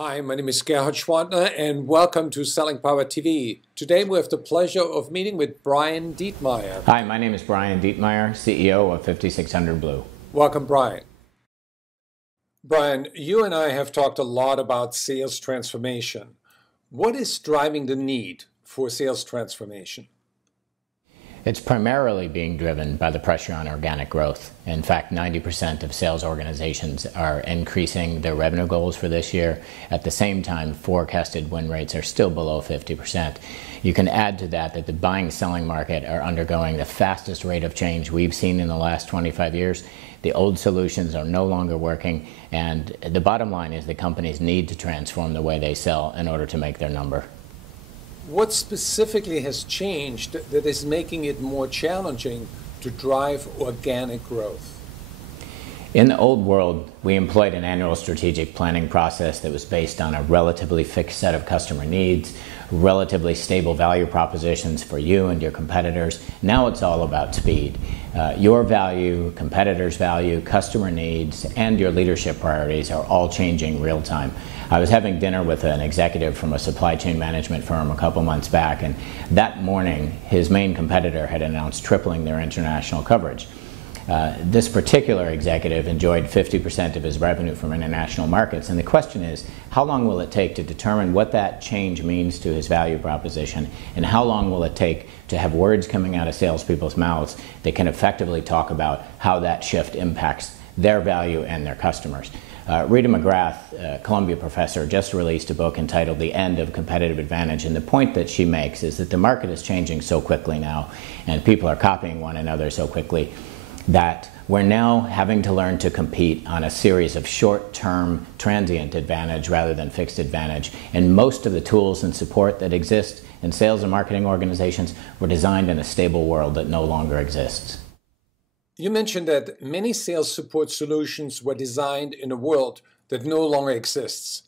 Hi, my name is Gerhard Schwantner and welcome to Selling Power TV. Today we have the pleasure of meeting with Brian Dietmeier. Hi, my name is Brian Dietmeier, CEO of 5600 Blue. Welcome, Brian. Brian, you and I have talked a lot about sales transformation. What is driving the need for sales transformation? It's primarily being driven by the pressure on organic growth. In fact, 90% of sales organizations are increasing their revenue goals for this year. At the same time, forecasted win rates are still below 50%. You can add to that the buying selling market are undergoing the fastest rate of change we've seen in the last 25 years. The old solutions are no longer working, and the bottom line is that companies need to transform the way they sell in order to make their number. What specifically has changed that is making it more challenging to drive organic growth? In the old world, we employed an annual strategic planning process that was based on a relatively fixed set of customer needs, relatively stable value propositions for you and your competitors. Now it's all about speed. Your value, competitors' value, customer needs, and your leadership priorities are all changing real time. I was having dinner with an executive from a supply chain management firm a couple months back, and that morning his main competitor had announced tripling their international coverage. This particular executive enjoyed 50% of his revenue from international markets, and the question is, how long will it take to determine what that change means to his value proposition, and how long will it take to have words coming out of salespeople's mouths that can effectively talk about how that shift impacts their value and their customers. Rita McGrath, Columbia professor, just released a book entitled The End of Competitive Advantage, and the point that she makes is that the market is changing so quickly now, and people are copying one another so quickly, that we're now having to learn to compete on a series of short-term transient advantage rather than fixed advantage. And most of the tools and support that exist in sales and marketing organizations were designed in a stable world that no longer exists. You mentioned that many sales support solutions were designed in a world that no longer exists.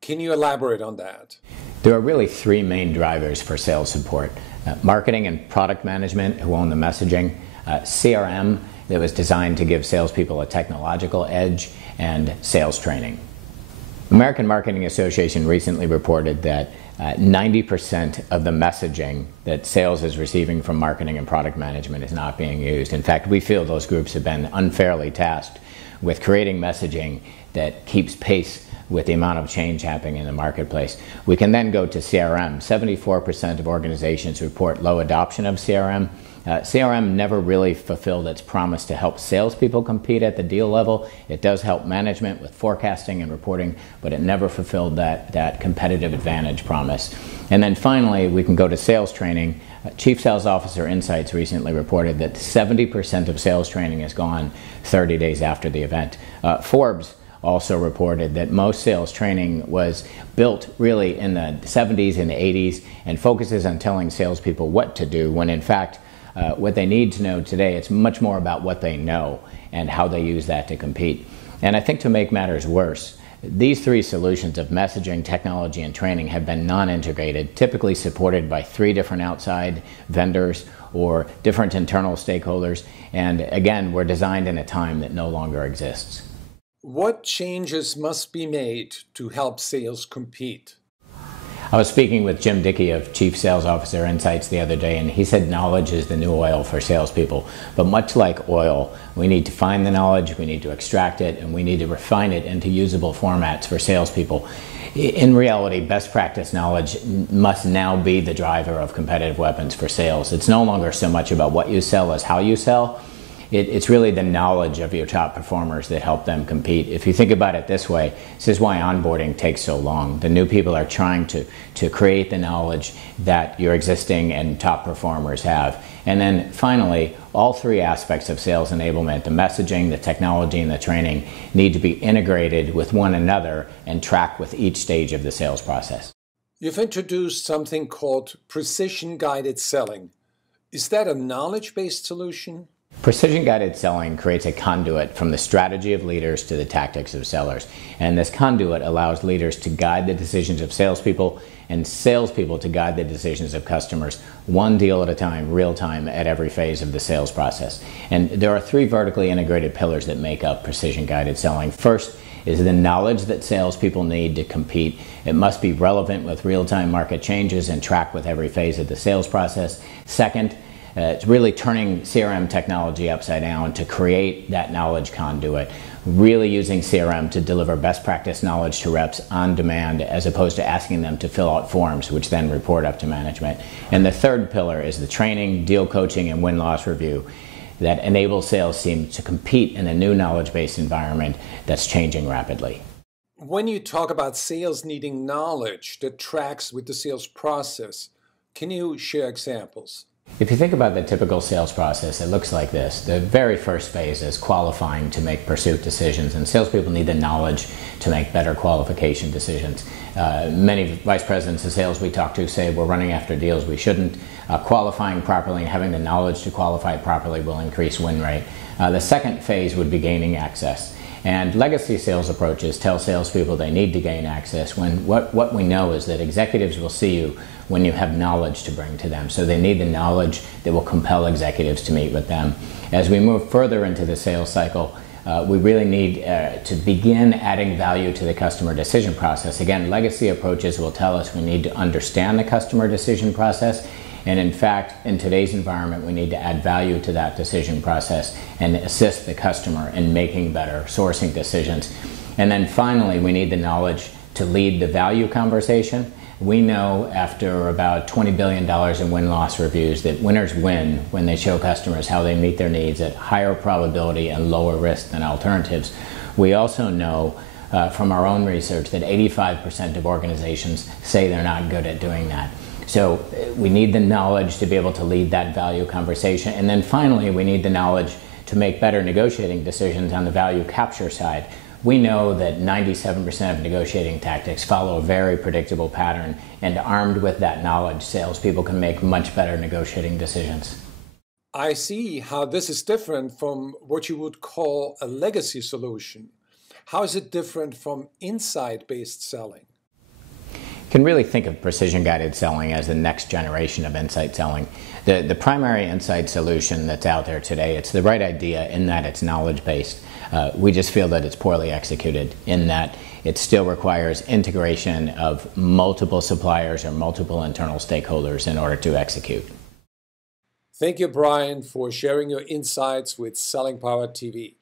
Can you elaborate on that? There are really three main drivers for sales support. Marketing and product management, who own the messaging, CRM, that was designed to give salespeople a technological edge, and sales training. American Marketing Association recently reported that 90% of the messaging that sales is receiving from marketing and product management is not being used. In fact, we feel those groups have been unfairly tasked with creating messaging that keeps pace with the amount of change happening in the marketplace. We can then go to CRM. 74% of organizations report low adoption of CRM. CRM never really fulfilled its promise to help salespeople compete at the deal level. It does help management with forecasting and reporting, but it never fulfilled that competitive advantage promise. And then finally, we can go to sales training. Chief Sales Officer Insights recently reported that 70% of sales training is gone 30 days after the event. Forbes also reported that most sales training was built really in the 70s and the 80s and focuses on telling salespeople what to do, when in fact what they need to know today, it's much more about what they know and how they use that to compete. And I think to make matters worse, these three solutions of messaging, technology, and training have been non-integrated, typically supported by three different outside vendors or different internal stakeholders, and again, were designed in a time that no longer exists. What changes must be made to help sales compete? I was speaking with Jim Dickey of Chief Sales Officer Insights the other day, and he said knowledge is the new oil for salespeople. But much like oil, we need to find the knowledge, we need to extract it, and we need to refine it into usable formats for salespeople. In reality, best practice knowledge must now be the driver of competitive weapons for sales. It's no longer so much about what you sell as how you sell. It's really the knowledge of your top performers that help them compete. If you think about it this way, this is why onboarding takes so long. The new people are trying to create the knowledge that your existing and top performers have. And then finally, all three aspects of sales enablement, the messaging, the technology, and the training, need to be integrated with one another and track with each stage of the sales process. You've introduced something called precision-guided selling. Is that a knowledge-based solution? Precision-guided selling creates a conduit from the strategy of leaders to the tactics of sellers. And this conduit allows leaders to guide the decisions of salespeople and salespeople to guide the decisions of customers, one deal at a time, real time, at every phase of the sales process. And there are three vertically integrated pillars that make up precision-guided selling. First is the knowledge that salespeople need to compete. It must be relevant with real-time market changes and track with every phase of the sales process. Second, it's really turning CRM technology upside down to create that knowledge conduit, really using CRM to deliver best practice knowledge to reps on demand as opposed to asking them to fill out forms which then report up to management. And the third pillar is the training, deal coaching, and win-loss review that enable sales teams to compete in a new knowledge-based environment that's changing rapidly. When you talk about sales needing knowledge that tracks with the sales process, can you share examples? If you think about the typical sales process, it looks like this. The very first phase is qualifying to make pursuit decisions, and salespeople need the knowledge to make better qualification decisions. Many vice presidents of sales we talk to say we're running after deals we shouldn't. Qualifying properly and having the knowledge to qualify properly will increase win rate. The second phase would be gaining access. And legacy sales approaches tell salespeople they need to gain access when what we know is that executives will see you when you have knowledge to bring to them. So they need the knowledge that will compel executives to meet with them. As we move further into the sales cycle, we really need to begin adding value to the customer decision process. Again, legacy approaches will tell us we need to understand the customer decision process. And in fact, in today's environment, we need to add value to that decision process and assist the customer in making better sourcing decisions. And then finally, we need the knowledge to lead the value conversation. We know after about $20 billion in win-loss reviews that winners win when they show customers how they meet their needs at higher probability and lower risk than alternatives. We also know from our own research that 85% of organizations say they're not good at doing that. So we need the knowledge to be able to lead that value conversation. And then finally, we need the knowledge to make better negotiating decisions on the value capture side. We know that 97% of negotiating tactics follow a very predictable pattern, and armed with that knowledge, salespeople can make much better negotiating decisions. I see how this is different from what you would call a legacy solution. How is it different from insight-based selling? You can really think of precision-guided selling as the next generation of insight selling. The primary insight solution that's out there today, it's the right idea in that it's knowledge-based. We just feel that it's poorly executed in that it still requires integration of multiple suppliers or multiple internal stakeholders in order to execute. Thank you, Brian, for sharing your insights with Selling Power TV.